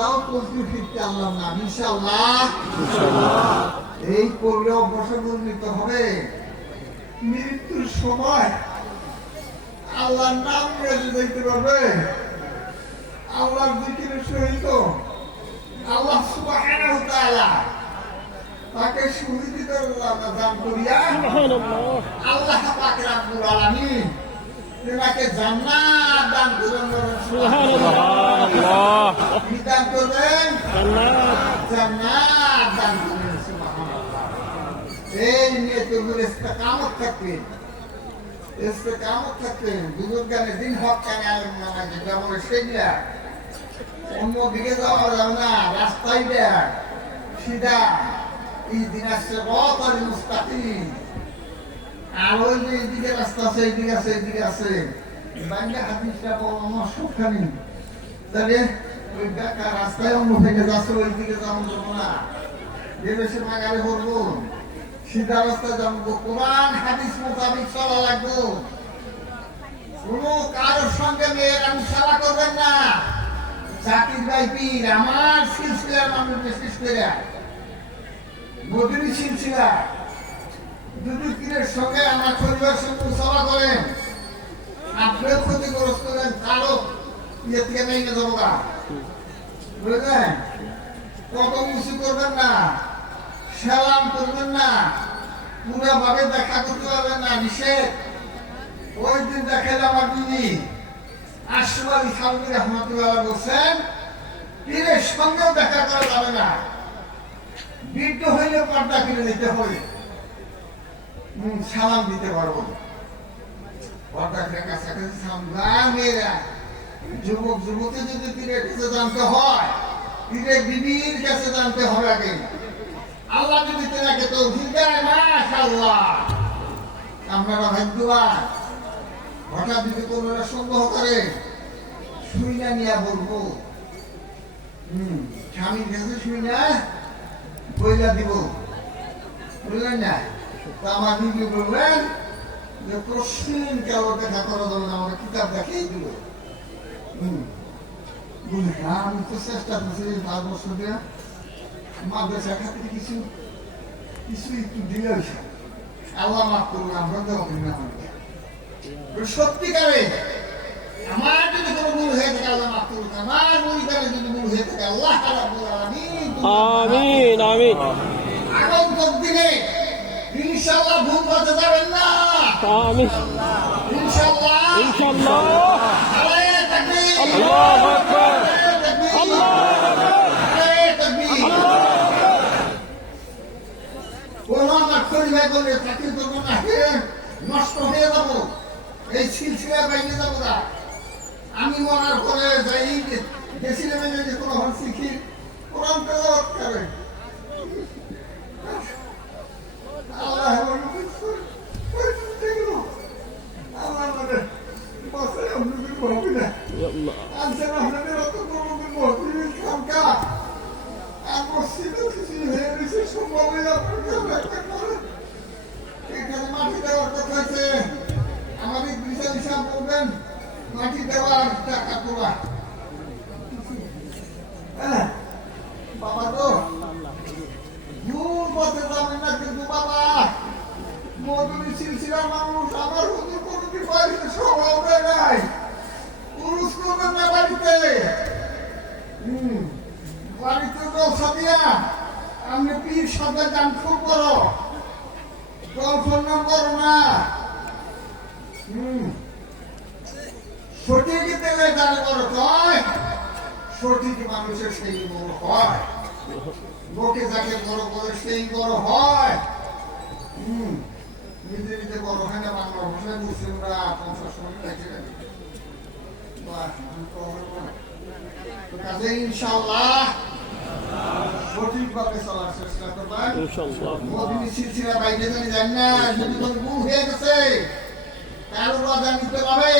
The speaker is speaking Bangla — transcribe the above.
আমরাও তসবিহ ফিরতে আল্লাহ নাম ইনশাআল্লাহ এই করলে অভ্যাসে পরিণত হবে। মৃত্যুর সময় আল্লাহর নাম রেজে যাইতে পারবে। আল্লাহর জিকিরের সহিত আল্লাহ সুবহানাহু ওয়া তাআলা তাকে সুবিদিত দান করিয়া আল্লাহ পাক রব্বুল আলামিন তাকে জান্নাত দান করবেন। সুবহানাল্লাহ কি দান করবেন? জান্নাত দান করবেন। সুবহানাল্লাহ এই নিয়ে তুমি ইস্তেকামত থাকবে বুজুর্গানে দিন হক কানে আলেম নামা যেটা বলে সেইটা অন্যদিকে যাওয়া যাবে না। রাস্তায় দেখ সিধা এই দিন আসছে রতাল মুস্তাকিম। আর ওই যে এইদিকে রাস্তা আছে এইদিকে আছে বাংলা হাদিসটা পরামর্শ খানি তাহলে ওই বেকার রাস্তায় অন্য থেকে যাচ্ছে ওইদিকে যাওয়া যাবো না। যে বেশি মাগারে করবো সিধা রাস্তায় যাবো। কোরআন হাদিস মোতাবিক চলা লাগবো। কোন কারোর সঙ্গে মেয়ের আমি সারা করবেন না। জাকির ভাই পীর আমার সিলসিলার মানুষ বিশেষ করে মদিনী সিলসিলা দুটো পীরের সঙ্গে আমার পরিবার সঙ্গে সভা করেন। আপনিও ক্ষতিগ্রস্ত করেন কারো ইয়ে থেকে ভেঙে যাবো গা বুঝলেন। কত মুসি করবেন না, সালাম করবেন না, পুরা ভাবে দেখা করতে পারবেন না, নিষেধ। ওই দিন দেখালে আমার দিদি আশরাফ আলী থানভী রাহমাতুল্লাহ বলছেন পীরের সঙ্গেও দেখা করা যাবে না। বৃদ্ধ হইলে পর্দা কিনে নিতে হবে, সালাম দিতে পারবো। পর্দা কিনে কাছাকাছি সালাম মেয়েরা যুবক যুবতী যদি পীরের কাছে জানতে হয় পীরের বিবির কাছে জানতে হবে আগে। আল্লাহ যদি তেনাকে তৌফিক দেয় মাশাআল্লাহ আপনারা ভাগ্যবান। হঠাৎ যদি কোনোরা সন্দেহ করে শুইনা নিয়ে বলবো স্বামীর কাছে শুইনা বইলা দিব বুঝলেন না। তা আমার নিজে বললেন যে প্রশ্ন কেউ দেখা করা যাবে না, আমার কিতাব দেখিয়ে দিল। আমি তো চেষ্টা করছি 5 বছর দিয়ে মাদ্রাসা খাতে কিছু একটু দিলে আল্লাহ মাফ করুন। আমরা দেওয়া না সত্যিকারে আমার যদি কোনো ভুল হয়ে থাকে আল্লাহ মাফ করুন। আমার পরিবারে যদি ভুল হয়ে থাকে আল্লাহ রাব্বুল আলামিন আমিন আমিন। আগন্তুক দিনে ইনশাআল্লাহ ভুল করতে যাবেন না। আমিন ইনশাআল্লাহ ইনশাআল্লাহ। আল্লাহু তাকবীর আল্লাহু আকবার আল্লাহু আকবার। চাকরি করবো না নষ্ট হয়ে যাবো, এই সিলসিলা বাইরে যাবো না। আমি মরার পরে যাই গেছিলাম যে কোনো ঘর শিখি কোরআন তেলাওয়াত করে আল্লাহ আমাদের বাসায় আপনাদের মহবি না আনছেন আপনাদের অত কোনোদিন মহবির খামকা আর মসজিদও কিছু হয়ে গেছে সম্ভব হয়ে আপনার এখানে মাটি দেওয়ার কথা হয়েছে। আমাদের বিশাল হিসাব করবেন মাটি দেওয়ার টাকা তোলা বাবা তো ভুল পথে যাবেন না। কিন্তু বাবা মধুরী সিলসিলার মানুষ আমার হুজুর কোনোদিন বাড়িতে স্বভাব নাই। পুরুষ করবেন না বাড়িতে বাড়িতে জলসা দিয়া আপনি পীর সাথে গান খুব করো গল্পের নাম করো না। সঠিক তেলে দান করো হয় সঠিক মানুষের সেই বড় হয়। লোকে যাকে বড় করে সেই বড় হয়। নিজে নিজে বড় হয় না। বাংলা ভাষায় মুসলিমরা 50 মিনিট কাজে ইনশাআল্লাহ সঠিকভাবে চলার চেষ্টা করবেন। মদিনী সিলসিলা বাইরে জানি জানি না যদি ভুল হয়ে গেছে কারো রাজা নিতে পারে